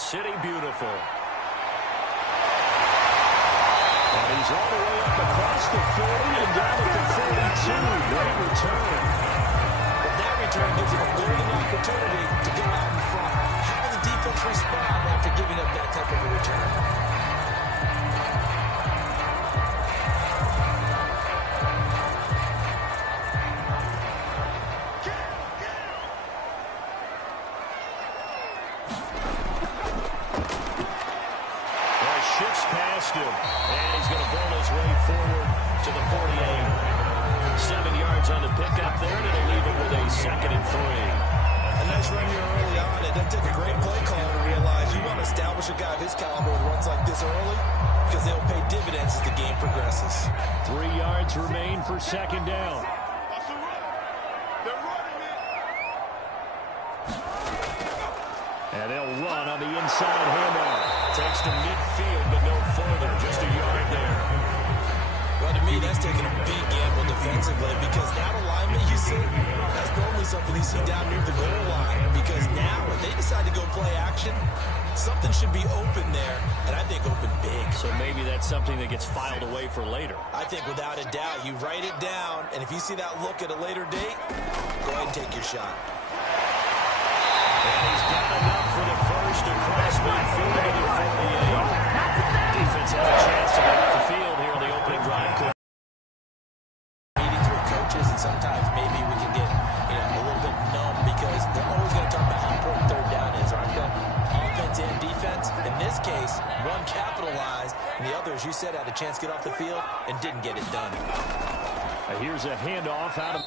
City Beautiful. And he's all the way up across the 40 and down at the 42. Great return. But that return gives him a golden opportunity to go out in front. How will the defense respond after giving up that type of a return? Shifts past him, and he's going to burn his way forward to the 48. 7 yards on the pickup there, and it'll leave it with a 2nd and 3. A nice run here early on. It doesn't take a great play call to realize you want to establish a guy of his caliber with runs like this early because they'll pay dividends as the game progresses. 3 yards remain for 2nd down. And they'll run on the inside handoff. Takes to midfield, but no further. Just a yard there. Well, to me, that's taking a big gamble defensively because that alignment you see, that's normally something you see down near the goal line. Because now, if they decide to go play action, something should be open there, and I think open big. So maybe that's something that gets filed away for later. I think without a doubt, you write it down, and if you see that look at a later date, go ahead and take your shot. And he's got enough for the first across midfield to the 48. Defense has a chance to get off the field here on the opening drive. Meetings with coaches, and sometimes maybe we can get a little bit numb because they're always going to talk about how important 3rd down is, aren't they? Offense and defense. In this case, one capitalized, and the other, as you said, had a chance to get off the field and didn't get it done. Here's a handoff out of...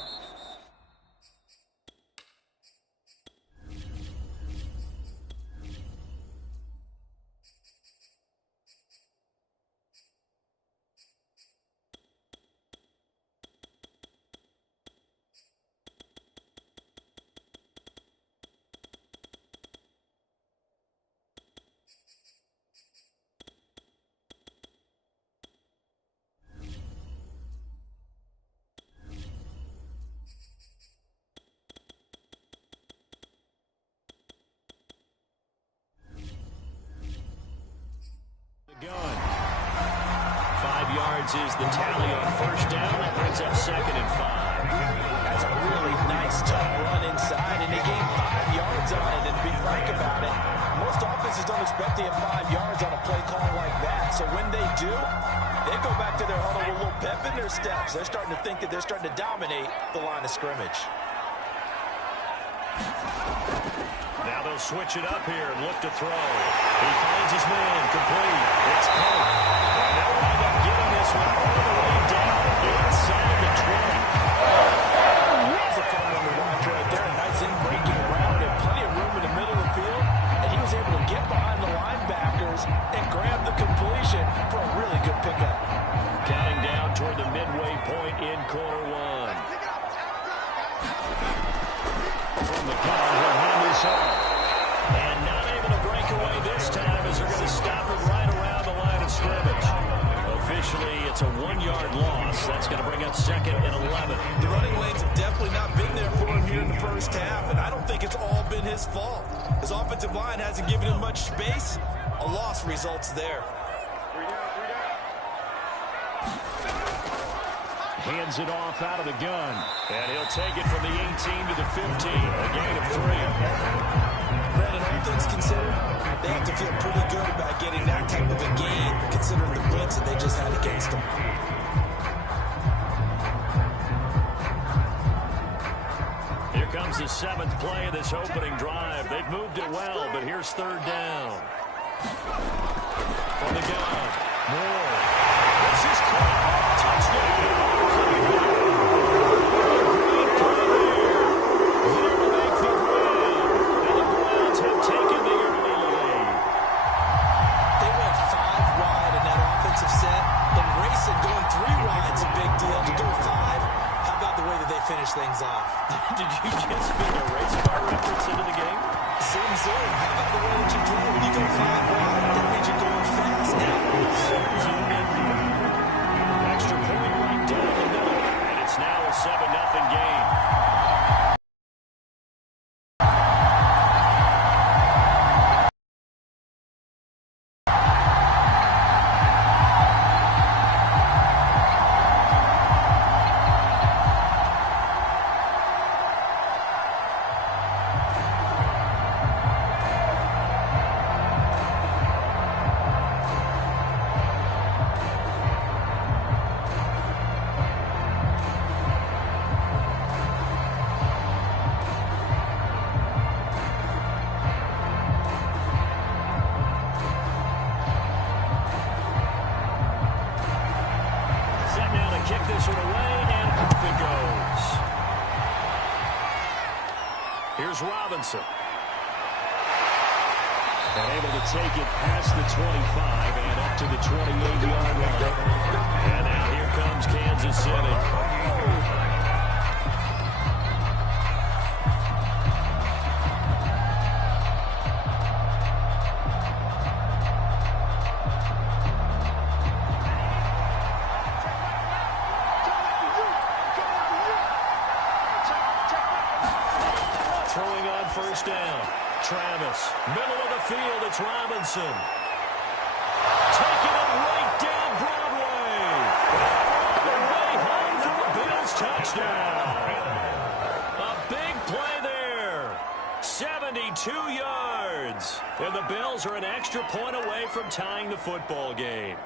gun. 5 yards is the tally on 1st down. That brings up 2nd and 5. That's a really nice, tough run inside, and they gained 5 yards on it. And to be frank about it, most offenses don't expect to have 5 yards on a play call like that. So when they do, they go back to their huddle with a little pep in their steps. They're starting to think that they're starting to dominate the line of scrimmage. Now they'll switch it up here and look to throw. He finds his man, complete. It's Pope. And they'll wind up getting this one all the way down inside the 20. That's a fun one to watch right there. A nice in-breaking route and plenty of room in the middle of the field. And he was able to get behind the linebackers and grab the completion for a really good pickup. Counting down toward the midway point in quarter 1. From the gun, he'll hand this off. And not able to break away this time as they're going to stop it right around the line of scrimmage. Officially, it's a 1-yard loss. That's going to bring up 2nd and 11. The running lanes have definitely not been there for him here in the first half, and I don't think it's all been his fault. His offensive line hasn't given him much space. A loss results there. Hands it off out of the gun. And he'll take it from the 18 to the 15. A gain of 3. Brandon, all things considered, they have to feel pretty good about getting that type of a gain, considering the blitz that they just had against them. Here comes the 7th play of this opening drive. They've moved it well, but here's 3rd down. From the gun. Moore. This is caught. Touchdown. Finish things off. Did you just fit a race car reference into the game? Zoom, zoom. How about the way that you play when you go 5 wide? That means you're going fast now. Zoom in. Extra point right down the middle. And it's now a 7-0 game. Here's Robinson. And able to take it past the 25 and up to the 28-yard line. And now here comes Kansas City. Throwing on first down. Travis, middle of the field, it's Robinson. Taking it right down Broadway. All the way home for the Bills touchdown. A big play there. 72 yards. And the Bills are an extra point away from tying the football game.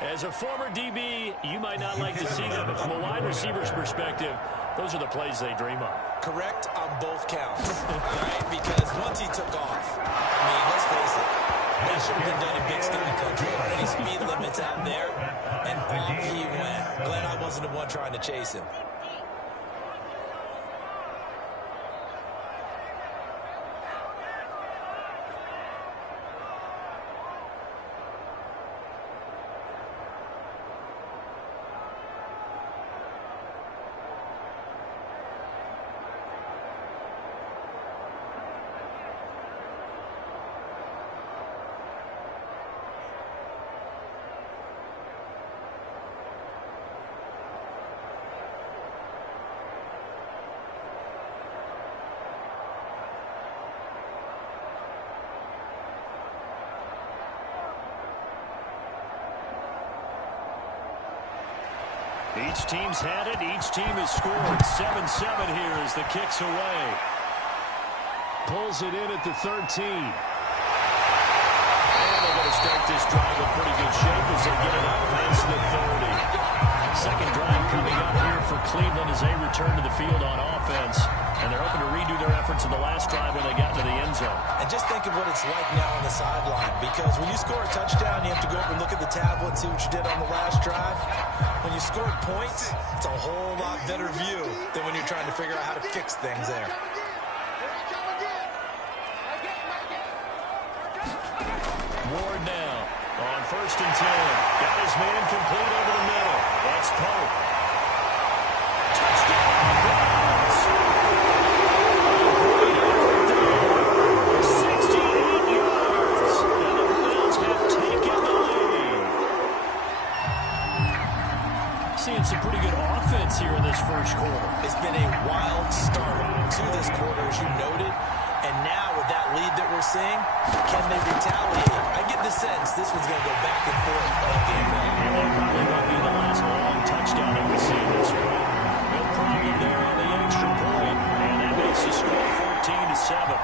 As a former DB, you might not like to see that, but from a wide receiver's perspective, those are the plays they dream of. Correct on both counts, all right? Because once he took off, I mean, let's face it, that should have been done in big sky country. Already speed limits out there, and off he went. Glad I wasn't the one trying to chase him. Each team's had it. Each team has scored. 7-7 here as the kick's away. Pulls it in at the 13. And they're going to start this drive in pretty good shape as they get it up past the 30. Second drive coming up here for Cleveland as they return to the field on offense. And they're hoping to redo their efforts in the last drive when they got to the end zone. And just think of what it's like now on the sideline. Because when you score a touchdown, you have to go over and look at the tablet and see what you did on the last drive. When you scored points, it's a whole lot better view than when you're trying to figure out how to fix things there. Ward now on 1st and 10. Got his man complete over the middle. That's Pope. Touchdown, Bills! Great effort there. 68 yards. And the Bills have taken the lead. Seeing some pretty good offense here in this first quarter. It's been a wild start to this quarter, as you noted. And now with that lead that we're seeing, can they retaliate? I get the sense this one's going to go back and forth all game long. And that probably won't be the last long touchdown that we see this one. No problem there on the extra point. And that makes the score 14-7.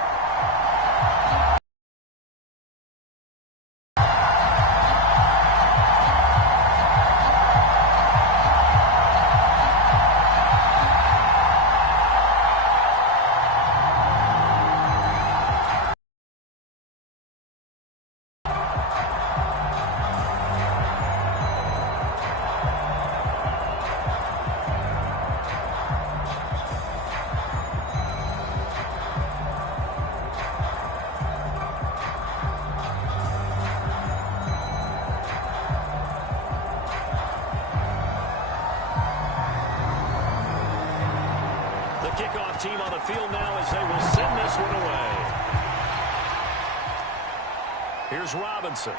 Kickoff team on the field now as they will send this one away. Here's Robinson.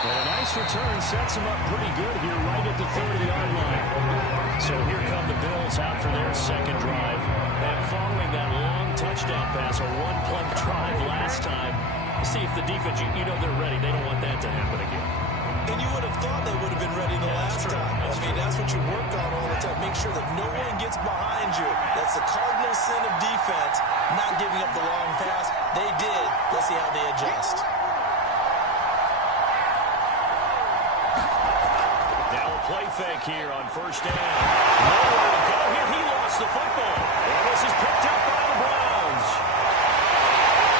And a nice return sets him up pretty good here right at the 30-yard line. So here come the Bills out for their second drive. And following that long touchdown pass, a one-play drive last time, see if the defense, you know they're ready. They don't want that to happen again. And you would have thought they would have been ready the last time. I mean, that's what you work on all the time. Make sure that no one gets behind you. That's the cardinal sin of defense, not giving up the long pass. They did. Let's see how they adjust. Now a play fake here on first down. Nowhere to go here. He lost the football. And this is picked up by the Browns.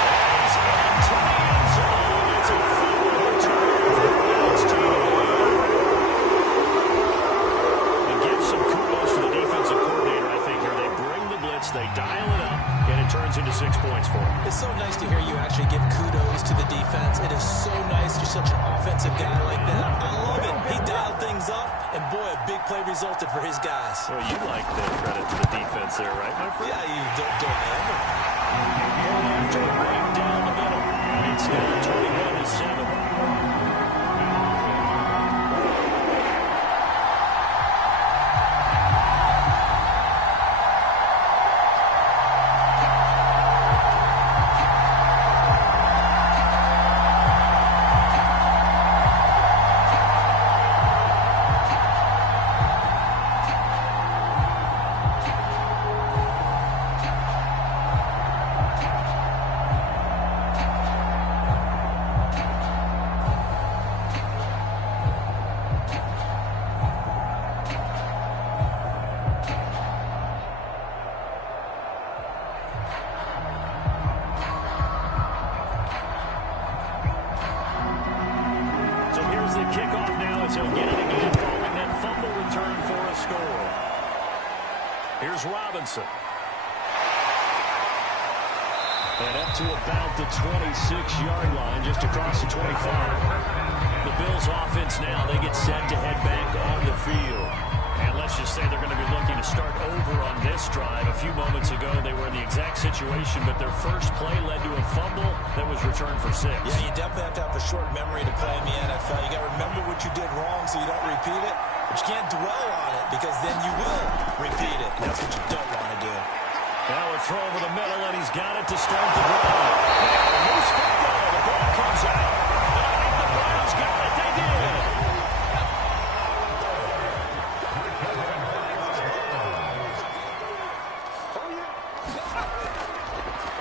And he's into the end zone. It's a full return for the Browns team. And give some kudos to the defensive coordinator, I think, here. They bring the minutes. They dial it up, and it turns into 6 points for them. It's so nice to hear you actually give kudos to the defense. It is so nice you're such an offensive guy like that. I love it. He dialed things up, and boy, a big play resulted for his guys. Well, you like the credit to the defense there, right, my friend? Yeah, you don't ever. After a break down the middle, it's now 21-7. Kickoff now as he'll get it again following that fumble return for a score. Here's Robinson. And up to about the 26-yard line, just across the 25. The Bills offense now, they get set to head back on the field. And let's just say they're going to be looking to start over on this drive. A few moments ago, they were in the exact situation, but their first play led to a fumble that was returned for 6. Yeah, you definitely have to have a short memory to play in the NFL. You got to remember what you did wrong so you don't repeat it, but you can't dwell on it because then you will repeat it, and that's what you don't want to do. Now a throw over the middle, and he's got it to start the drive. A loose football. The ball comes out. And the Browns got it. They did.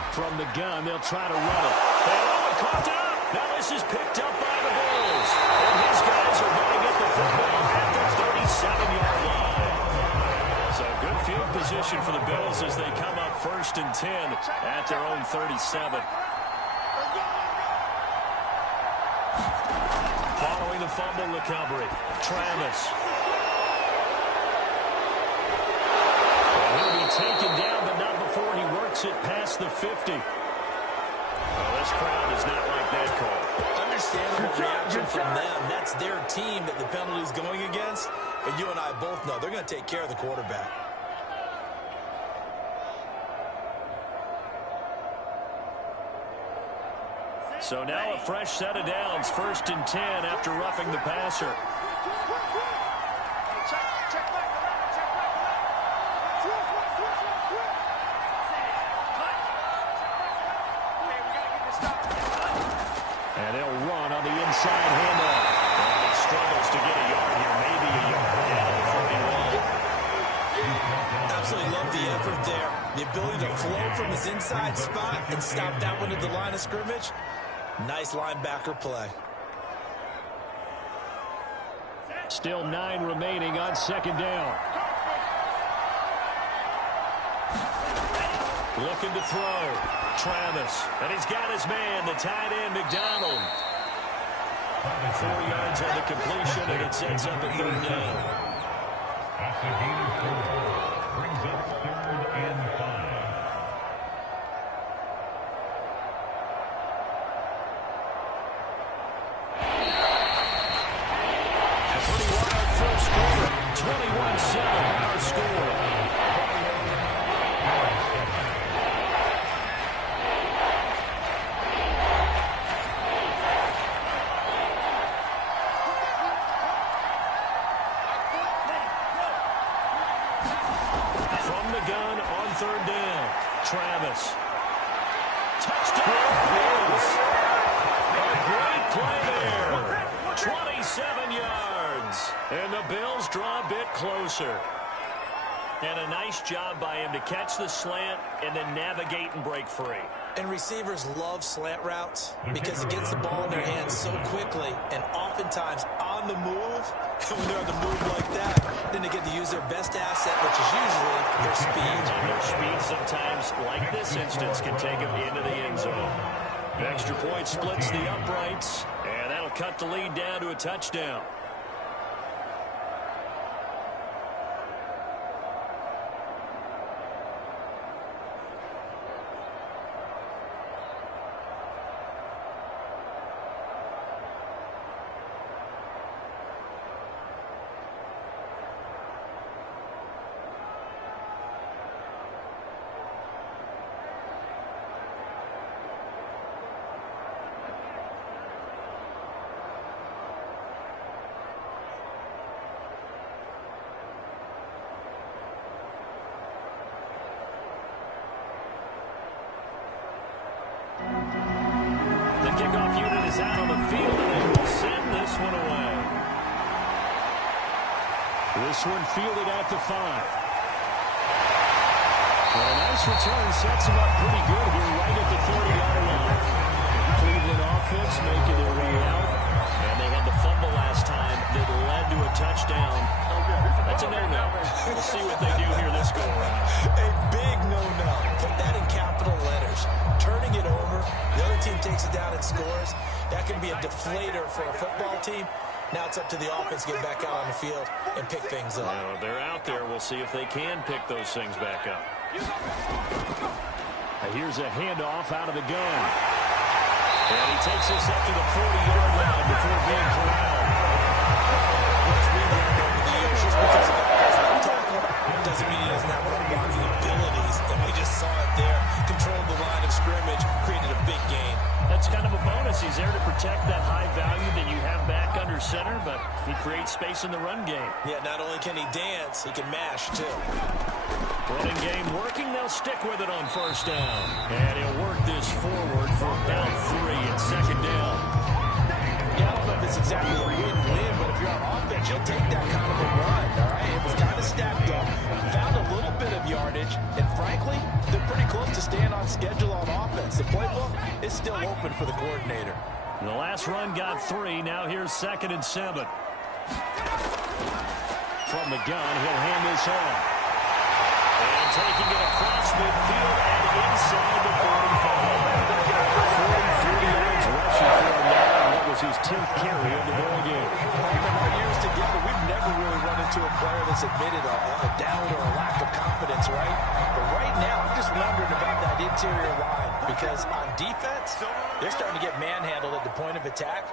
From the gun, they'll try to run it. And caught up. Now this is picked up by the Bills. And his guys are going to get the football at the 37-yard line. So good field position for the Bills as they come up 1st and 10 at their own 37. Following the fumble recovery, Travis. And he'll be taken down, but not before he works it past the 50. Well, this crowd does not like that call. Understandable reaction from them. That's their team that the penalty's going against. And you and I both know they're going to take care of the quarterback. So now a fresh set of downs, 1st and 10 after roughing the passer. And they'll run on the inside handoff. And he struggles to get a yard here, maybe a yard down the 41. Absolutely love the effort there. The ability to flow from his inside spot and stop that one at the line of scrimmage. Nice linebacker play. Still 9 remaining on 2nd down. Looking to throw. Travis. And he's got his man, the tight end, McDonald. 4 yards on the completion, and it sets up a 3rd down. After gain of 4, brings up 3rd and 5. A pretty wild first quarter. 21-7, our score. From the gun on 3rd down, Travis. Touchdown, Bills. A great play there. 27 yards. And the Bills draw a bit closer. And a nice job by him to catch the slant and then navigate and break free. And receivers love slant routes because it gets the ball in their hands so quickly and oftentimes on the move. And when they're on the move like that, then they get to use their best asset, which is usually their speed. And their speed sometimes, like this instance, can take them into the end zone. The extra point splits the uprights, and that'll cut the lead down to a touchdown. is out on the field, and they will send this one away. This one fielded at the 5. Well, a nice return sets him up pretty good here right at the 30-yard line. Cleveland offense making their way out, and they had the fumble last time that led to a touchdown. That's a no-no. We'll see what they do here this go-around. A big no-no. Put that in capital letters. Turning it over, the other team takes it down and scores. That can be a deflator for a football team. Now it's up to the offense to get back out on the field and pick things up. Well, they're out there. We'll see if they can pick those things back up. Now here's a handoff out of the gun. And he takes us up to the 40-yard line before being corralled. We've learned over the years just because of that left tackle doesn't mean he doesn't have run blocking abilities. And we just saw it there. Controlled the line of scrimmage, created a big gain. That's kind of a bonus. He's there to protect that high value that you have back under center, but he creates space in the run game. Yeah, not only can he dance, he can mash, too. Running game working. They'll stick with it on first down. And he'll work this forward for about 3 and second down. Yeah, I don't know if it's exactly a win-win, but if you're on offense, you'll take that kind of a run, all right? It was kind of stacked up, found a little bit of yardage, and frankly, they're pretty close to staying on schedule on offense. The playbook is still open for the coordinator. The last run got 3. Now here's 2nd and 7. From the gun, he'll hand this off. And taking it across midfield and inside the 45. 43 yards rushing for him now. That was his 10th carry of the ball game. In our years together, we've never really run into a player that's admitted a doubt or a lack of confidence, right? But right now, I'm just wondering about that interior line because on defense, they're starting to get manhandled at the point of attack.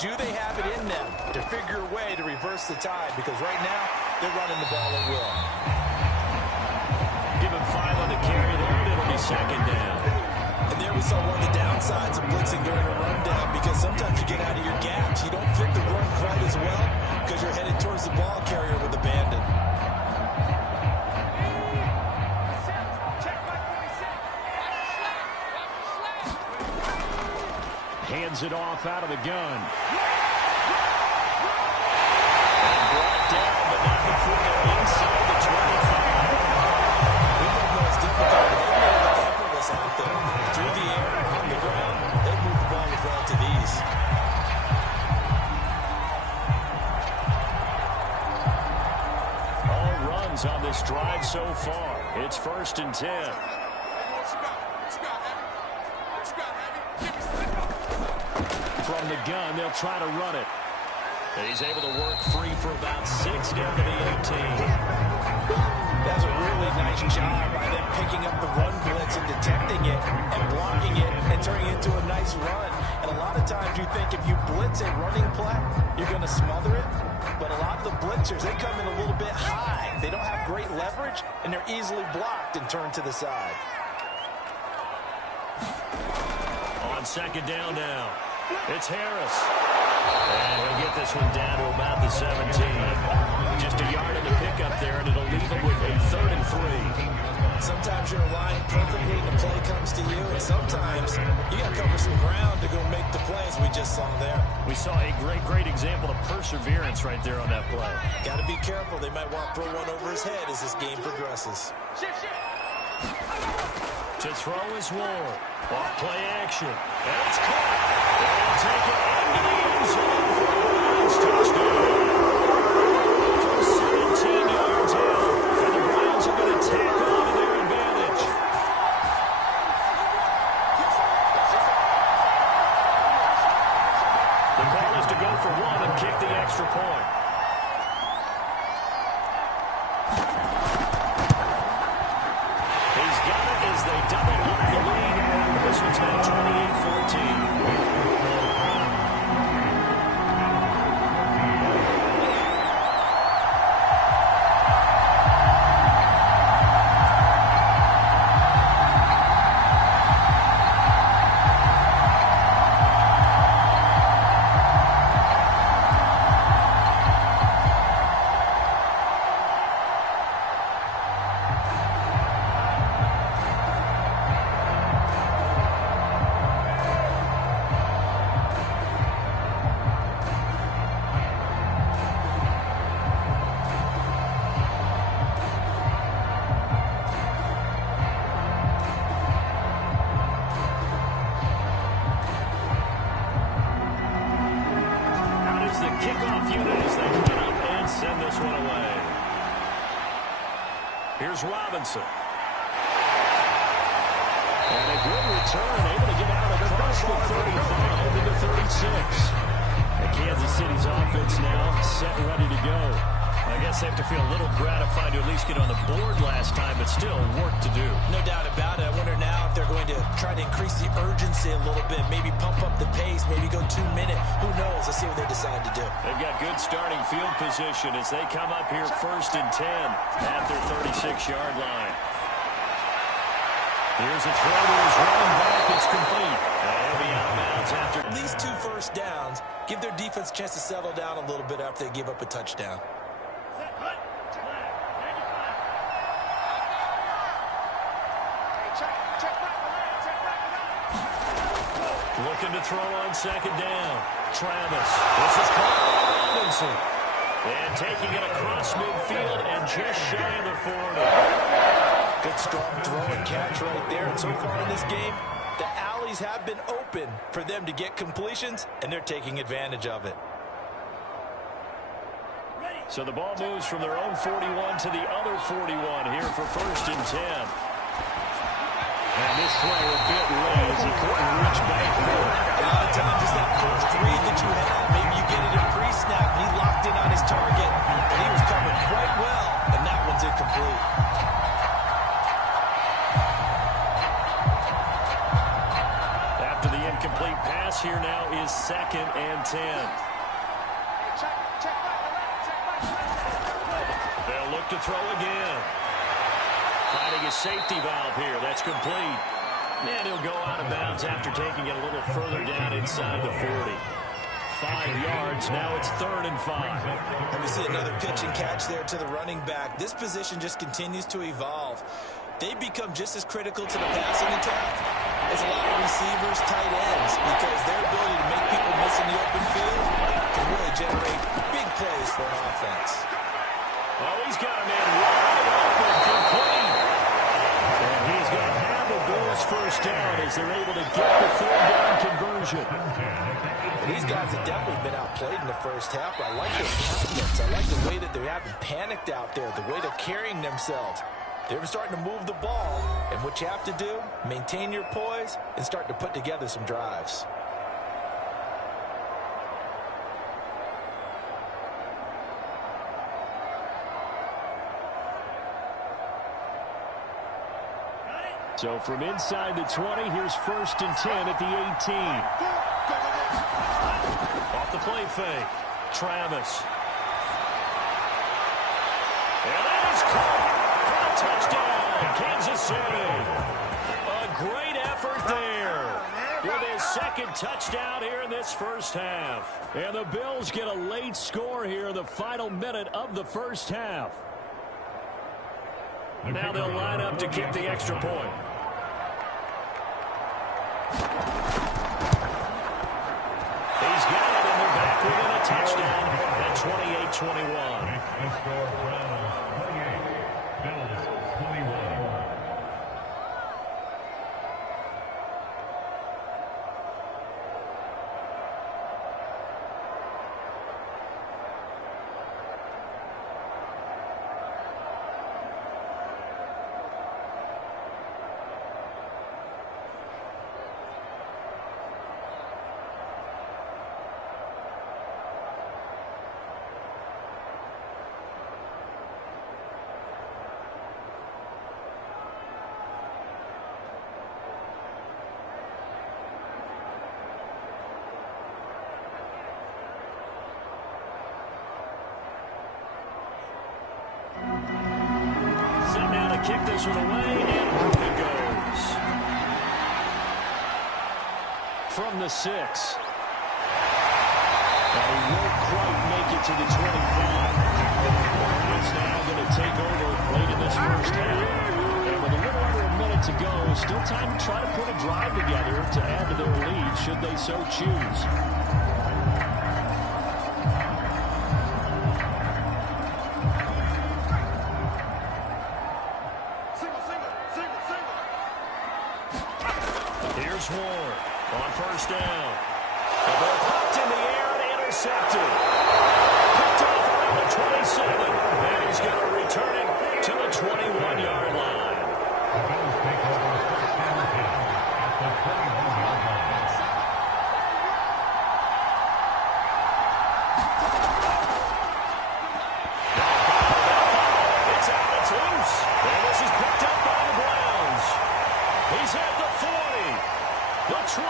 Do they have it in them to figure a way to reverse the tide? Because right now, they're running the ball at will. Give him 5 on the carry there, and it'll be 2nd down. And there we saw one of the downsides of blitzing during a rundown because sometimes you get out of your gaps. You don't fit the run quite as well because you're headed towards the ball carrier with abandon. Hands it off out of the gun. And brought down, but not before they're inside the 25. We don't know it's difficult, but they made it effortless out there. Through the air, on the ground, they moved the ball with relative ease. All runs on this drive so far. It's 1st and 10. From the gun, they'll try to run it. And he's able to work free for about 6 down to the 18. That's a really nice job by them picking up the run blitz and detecting it and blocking it and turning it into a nice run. And a lot of times you think if you blitz a running play, you're going to smother it. But a lot of the blitzers, they come in a little bit high. They don't have great leverage, and they're easily blocked and turned to the side. On 2nd down now. It's Harris. And he'll get this one down to about the 17. Just a yard in the pickup there, and it'll leave him with a 3rd and 3. Sometimes you're aligned perfectly and the play comes to you, and sometimes you got to cover some ground to go make the plays we just saw there. We saw a great example of perseverance right there on that play. Got to be careful. They might want to throw one over his head as this game progresses. To throw is Ward. Off play action. And it's caught. They'll take it into the end zone. Browns touchdown. From 17 yards out. And the Browns are going to tack on to their advantage. The call is to go for 1 and kick the extra point. He's got it as they double up the lead. This one's now 28-14. is Robinson. And a good return, able to get out across the 35 into 36. And Kansas City's offense now set and ready to go. I guess they have to feel a little gratified to at least get on the board last time, but still work to do. No doubt about it. I wonder now if they're going to try to increase the urgency a little bit, maybe pump up the pace, maybe go 2 minutes. Who knows? Let's see what they decide to do. They've got good starting field position as they come up here 1st and 10 at their 36-yard line. Here's a throw to his running back. It's complete. He'll be out of bounds after. At least 2 first downs. Give their defense a chance to settle down a little bit after they give up a touchdown. Looking to throw on 2nd down. Travis. This is caught by Robinson. And taking it across midfield and just shy of the 40. Good strong throw and catch right there. And so far in this game, the alleys have been open for them to get completions, and they're taking advantage of it. So the ball moves from their own 41 to the other 41 here for 1st and 10. And this throw a bit low as he couldn't reach back for it. A lot of times it's that first read that you have. Maybe you get it in pre-snap, and he locked in on his target, and he was covered quite well, and that one's incomplete. After the incomplete pass, here now is 2nd and 10. They'll look to throw again. Finding a safety valve here. That's complete. And he'll go out of bounds after taking it a little further down inside the 40. 5 yards. Now it's 3rd and 5. And we see another pitch and catch there to the running back. This position just continues to evolve. They become just as critical to the passing attack as a lot of receivers, tight ends, because their ability to make people miss in the open field can really generate big plays for an offense. Oh, he's got a man wide open, complete. And he's going to have the Bills 1st down as they're able to get the 3rd down conversion. These guys have definitely been outplayed in the first half. I like their confidence. I like the way that they haven't panicked out there, the way they're carrying themselves. They're starting to move the ball, and what you have to do, maintain your poise and start to put together some drives. So from inside the 20, here's 1st and 10 at the 18. Off the play fake. Travis. And that is caught for a touchdown, Kansas City. A great effort there with his 2nd touchdown here in this first half. And the Bills get a late score here in the final minute of the first half. Now they'll line up to kick the extra point. He's got it, and they're back within a touchdown at 28-21. The score, Browns 28, Bills 21. Kick this one away, and off it goes. From the 6. And he won't quite make it to the 25. It's now going to take over late in this first half. And with a little under a minute to go, still time to try to put a drive together to add to their lead, should they so choose. Ward on 1st down. The ball popped in the air and intercepted. Picked off around the 27. And he's going to return it to the 21-yard line. The Bills take over 1st and 10 at the 21-yard line. It's out. It's loose. And this is picked up by the Browns. He's at the 40, the 20.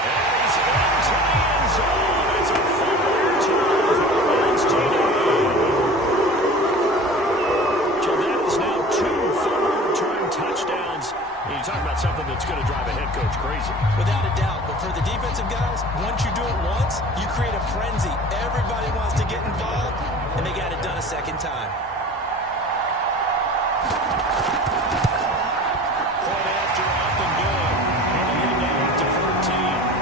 And he's into the end zone. It's a fumble return for the Browns TD. So that is now 2 fumble return touchdowns. And you talk about something that's going to drive a head coach crazy. Without a doubt. But for the defensive guys, once you do it once, you create a frenzy. Everybody wants to get involved, and they got it done a second time. Point after up and good. And the lead now up to 14.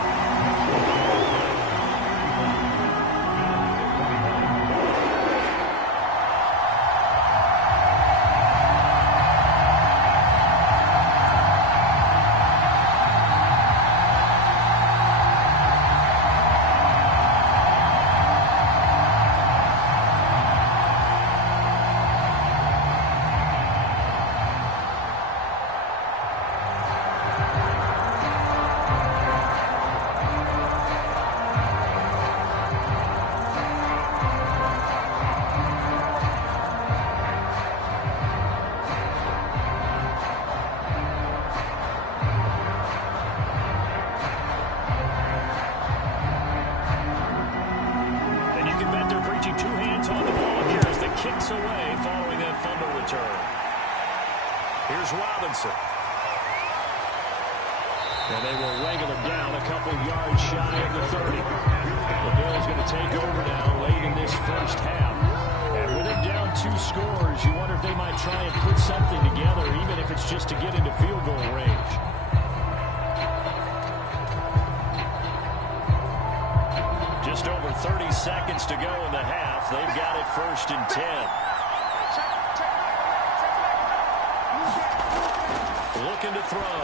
Kicks away following that fumble return. Here's Robinson. And they will wrangle him down a couple yards shy of the 30. The Bills going to take over now late in this first half. And with them down 2 scores, you wonder if they might try and put something together, even if it's just to get into field goal range. Just over 30 seconds to go in the half. They've got it 1st and 10. Looking to throw.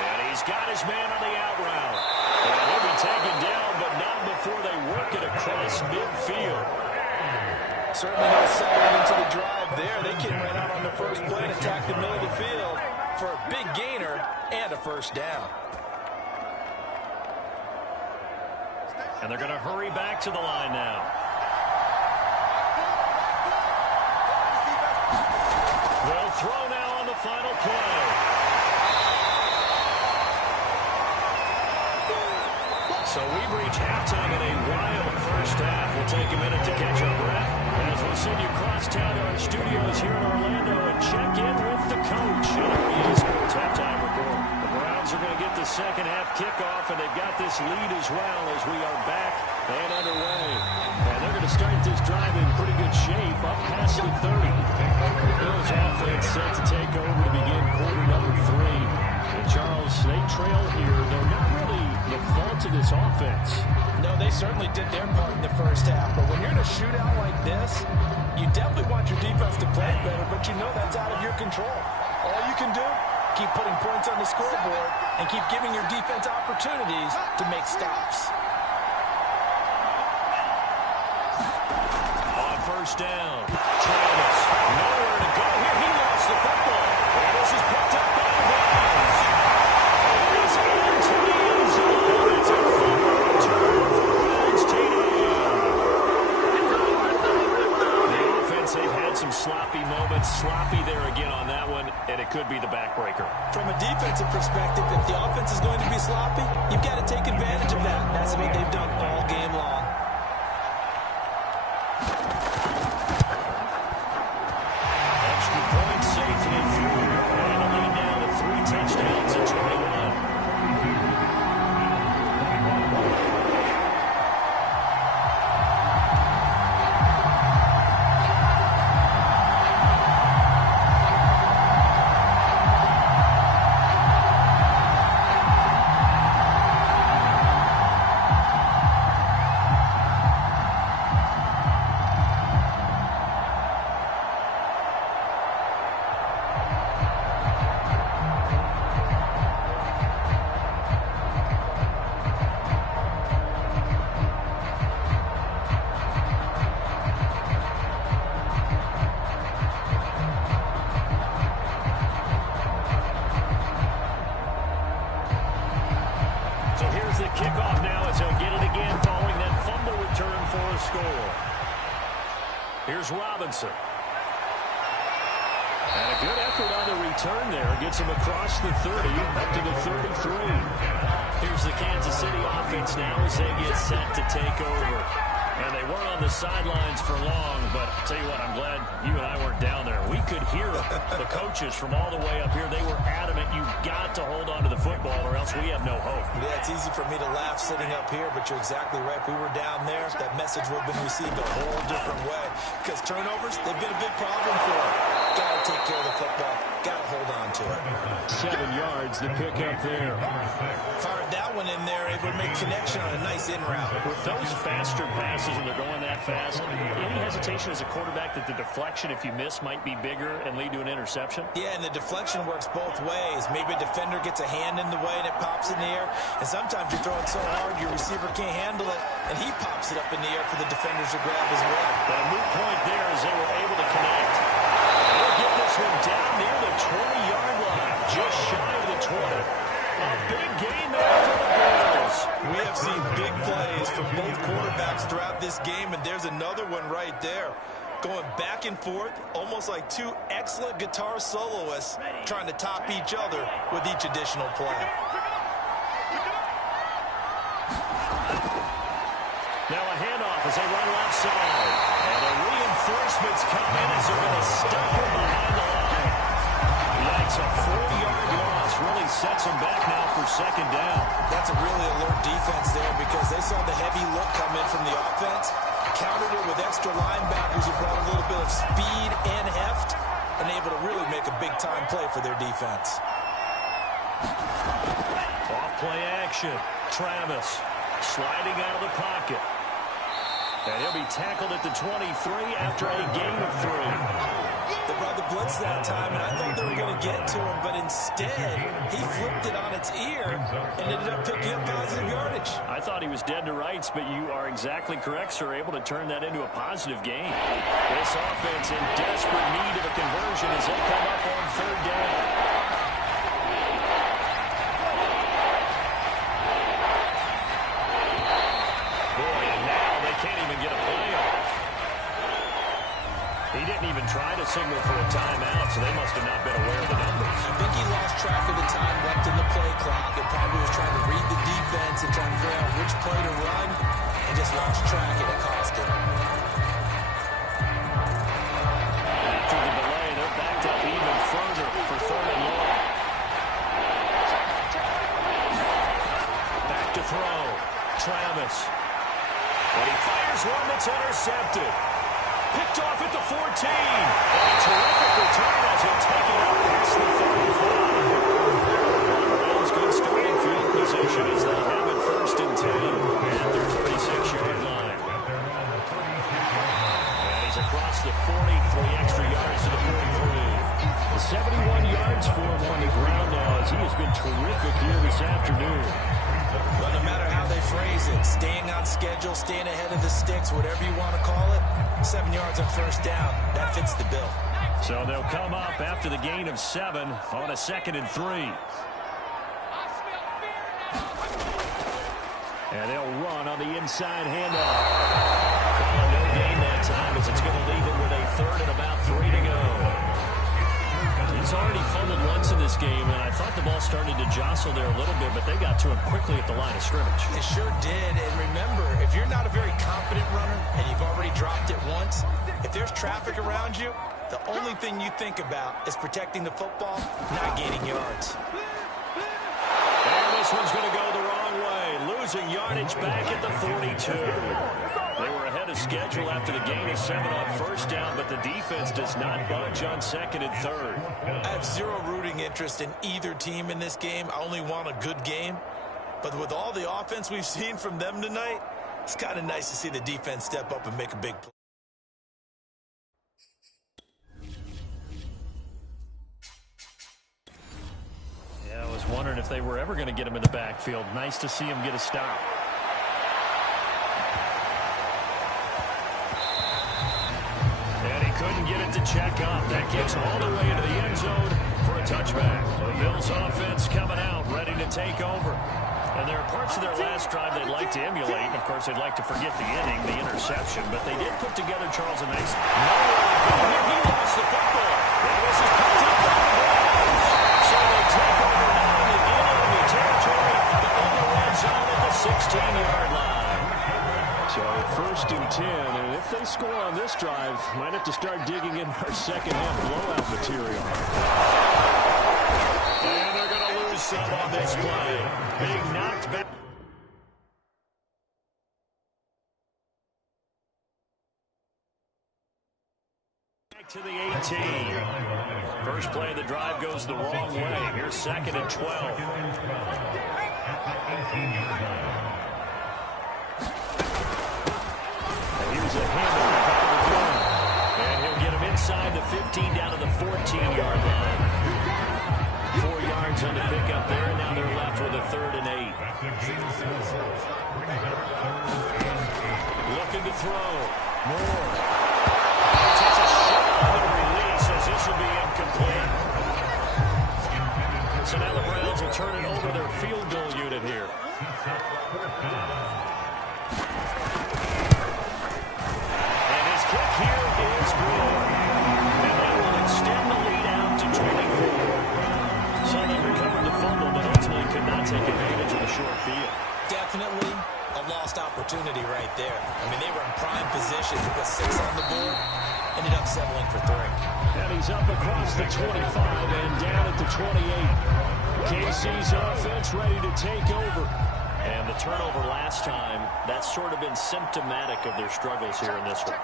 And he's got his man on the out route. And he'll be taken down, but not before they work it across midfield. Certainly not settling into the drive there. They can run out on the first play and attack the middle of the field for a big gainer and a first down. And they're going to hurry back to the line now. They'll throw now on the final play. So we've reached halftime in a wild first half. We'll take a minute to catch our breath as we'll send you across town to our studios here in Orlando and check in with the coach in our EA Sports halftime report. The Browns are going to get the second half kickoff, and they've got this lead as well as we are back and underway. And they're going to start this drive in pretty good shape, up past the 30. The Bills offense set to take over to begin quarter number 3. And Charles, they trail here. They're not really the fault of this offense. No, they certainly did their part in the first half. But when you're in a shootout like this, you definitely want your defense to play better, but you know that's out of your control. All you can do, keep putting points on the scoreboard and keep giving your defense opportunities to make stops. On first down, Travis, nowhere to go here. He lost the football. And this is picked up by the Browns. And it's into the end zone. It's a fumble return for the Browns TD. The offense, they've had some sloppy moments. Sloppy there again on that one, and it could be the backbreaker. From a defensive perspective, if the offense is going to be sloppy, you've got to take advantage of that. That's what they've done all game long. Extra point safely through. And the lead now to 3 touchdowns and 21. Here's Robinson. And a good effort on the return there. Gets him across the 30, up to the 33. Here's the Kansas City offense now as they get set to take over. And they weren't on the sidelines for long, but I'll tell you what, I'm glad you and I weren't down there. We could hear the coaches from all the way up here. They were adamant, you've got to hold on to the football or else we have no hope. Yeah, it's easy for me to laugh sitting up here, but you're exactly right. If we were down there, that message would have been received a whole different way. Because turnovers, they've been a big problem for them. Got to take care of the football. Got to hold on to it. 7 yards to pick up there. Fired that one in there, able to make connection on a nice in route. With those faster passes and they're going that fast, any hesitation as a quarterback that the deflection, if you miss, might be bigger and lead to an interception? Yeah, and the deflection works both ways. Maybe a defender gets a hand in the way and it pops in the air. And sometimes you're throwing so hard your receiver can't handle it, and he pops it up in the air for the defenders to grab as well. But a moot point there as they were able to connect. They'll get this one down near the 20-yard line, just shy of the 20. A big gain there for the Bills. We have seen big plays from both quarterbacks throughout this game, and there's another one right there. Going back and forth, almost like two excellent guitar soloists trying to top each other with each additional play. Now a handoff as they run left side. And the reinforcements come in as they're going to stop him behind the line. That's a 4-yard loss. Really sets them back now for second down. That's a really alert defense there because they saw the heavy look come in from the offense, countered it with extra linebackers who brought a little bit of speed and heft, and able to really make a big-time play for their defense. Off play action. Travis sliding out of the pocket. And he'll be tackled at the 23 after a gain of 3. They brought the blitz that time, and I thought they were going to get to him, but instead, he flipped it on its ear and ended up picking up positive yardage. I thought he was dead to rights, but you are exactly correct, sir, able to turn that into a positive gain. This offense in desperate need of a conversion as they come up on 3rd down. He didn't even try to signal for a timeout, so they must have not been aware of the numbers. I think he lost track of the time left in the play clock and probably was trying to read the defense and trying to figure out which play to run and just lost track, and it cost him. After the delay, they're backed up even further for 3rd and long. Back to throw. Travis. And he fires one that's intercepted. Picked off at the 14. And a terrific return as he'll take it out past the 35. Browns good starting field position as they have it 1st and 10 at their 36-yard line. And he's across the 40, 3 extra yards to the 43. 71 yards for him on the ground now as he has been terrific here this afternoon. Well, no matter how they phrase it, staying on schedule, staying ahead of the sticks, whatever you want to call it, 7 yards on 1st down, that fits the bill. So they'll come up after the gain of 7 on a 2nd and 3. And they'll run on the inside handoff. Calling no gain that time as it's going to leave it with a 3rd and about 3 to go. He's already fumbled once in this game, and I thought the ball started to jostle there a little bit, but they got to him quickly at the line of scrimmage. They sure did, and remember, if you're not a very confident runner and you've already dropped it once, if there's traffic around you, the only thing you think about is protecting the football, not gaining yards. And this one's going to go the wrong way, losing yardage back at the 42. They were ahead of schedule after the gain of 7 on 1st down, but the defense does not budge on 2nd and 3rd. I have zero rooting interest in either team in this game. I only want a good game. But with all the offense we've seen from them tonight, it's kind of nice to see the defense step up and make a big play. Yeah, I was wondering if they were ever going to get him in the backfield. Nice to see him get a stop. Couldn't get it to check up. That gets all the way into the end zone for a touchback. The Bills offense coming out, ready to take over. And there are parts of their last drive they'd like to emulate. And, of course, they'd like to forget the inning, the interception. But they did put together Charles a nice... He lost the football. And this is picked up by the Browns. So they take over now in enemy territory on the red zone at the 16-yard line. So 1st and 10, and if they score on this drive, might have to start digging in our second-half blowout material. And they're going to lose some on this play. Being knocked back. Back to the 18. First play of the drive goes the wrong way. Here's 2nd and 12. Here's a handoff out of the gun. And he'll get him inside the 15 down to the 14-yard line. 4 yards on the pickup there, and now they're left with a 3rd and 8. Looking to throw. Moore. Takes a shot on the release as this will be incomplete. So now the Browns will turn it over their field goal unit here. Here is good. And that will extend the lead out to 24. So they recovered the fumble, but ultimately could not take advantage of the short field. Definitely a lost opportunity right there. I mean, they were in prime position with a 6 on the board. Ended up settling for 3. And he's up across the 25 and down at the 28. KC's offense ready to take over. And the turnover last time, that's sort of been symptomatic of their struggles here in this one.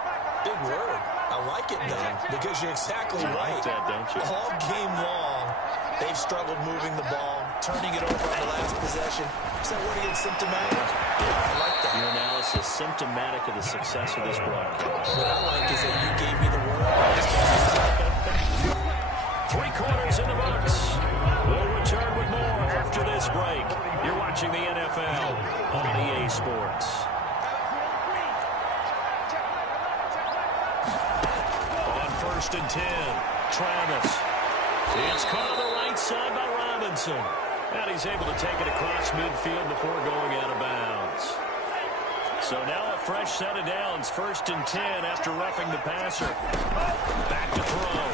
Big word. I like it, though, because you're exactly right. Like that, don't you? All game long, they've struggled moving the ball, turning it over on the last possession. Is that what it's symptomatic? Yeah, I like that. Your analysis symptomatic of the success of this broadcast. What I like is that you gave me the word. 3 quarters in the books. We'll return with more after this break. You're watching the NFL on EA Sports. On 1st and 10, Travis. It's caught on the right side by Robinson. And he's able to take it across midfield before going out of bounds. So now a fresh set of downs. 1st and 10 after roughing the passer. Back to throw.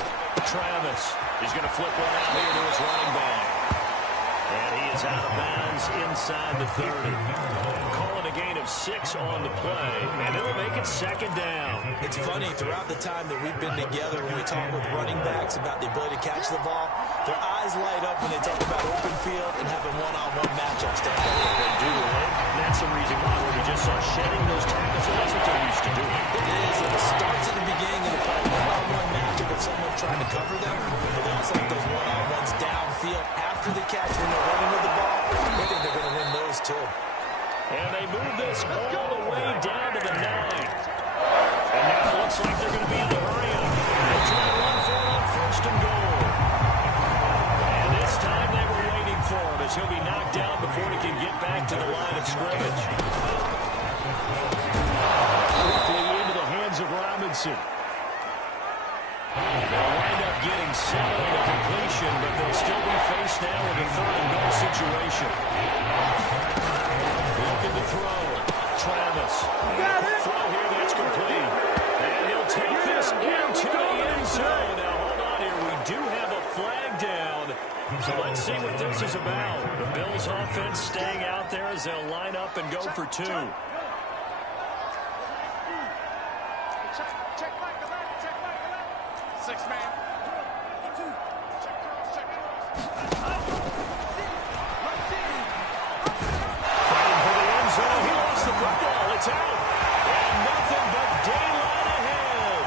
Travis. He's going to flip one out here to his running back. And he is out of bounds inside the 30. Calling a gain of 6 on the play. And it'll make it 2nd down. It's funny, throughout the time that we've been together, when we talk with running backs about the ability to catch the ball, their eyes light up when they talk about open field and having one-on-one matchups. They do, and that's the reason why we just saw shedding those tackles, and that's what they're used to doing. It is, and it starts at the beginning of the play, one-on-one matchup with someone trying to cover them, but they also have those one-on-ones downfield after the catch when they're running with the ball. They think they're going to win those too. And they move this all the way down to the 9. And now it looks like they're going to be in the hurry-up. They try to run for it on 1st and goal. And this time they were waiting for him as he'll be knocked down before he can get back to the line of scrimmage. Quickly into the hands of Robinson. They'll wind up getting 7 on the completion, but they'll still be faced now with a 3rd and goal situation. Looking to throw. Travis. Quick throw here, that's complete. And he'll take this into the end zone. Now, hold on here. We do have a flag down. So let's see what this is about. The Bills offense staying out there as they'll line up and go for 2. It's out, and nothing but daylight ahead.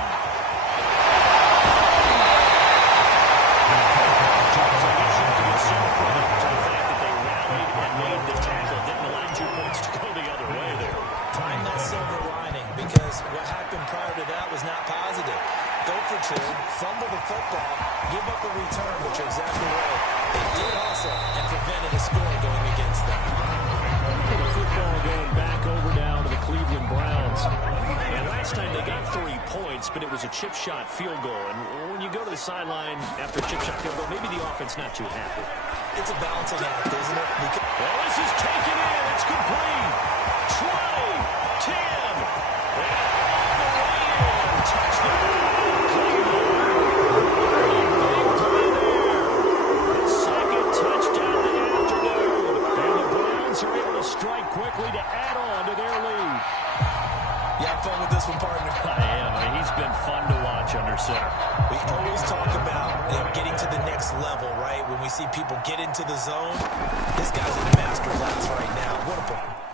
To the fact that they rallied and made the tackle didn't allow 2 points to go the other way there. Find that silver lining, because what happened prior to that was not positive. Go for 2, fumble the football, give up a return, but you're exactly right. They did also and prevented a score going against them. The football going back over now to the Cleveland Browns. And last time they got 3 points, but it was a chip shot field goal. And when you go to the sideline after a chip shot field goal, maybe the offense not too happy. It's a balancing act, isn't it? Well, this is taken in. It's complete. 20, 10, and all the way in. Touchdown, Cleveland. Big play there. The second touchdown of the afternoon. And the Browns are able to strike quickly to add on to their lead. You have fun with this one, partner? I am. I mean, he's been fun to watch under center. We always talk about getting to the next level, right? When we see people get into the zone, this guy's in master class right now. What a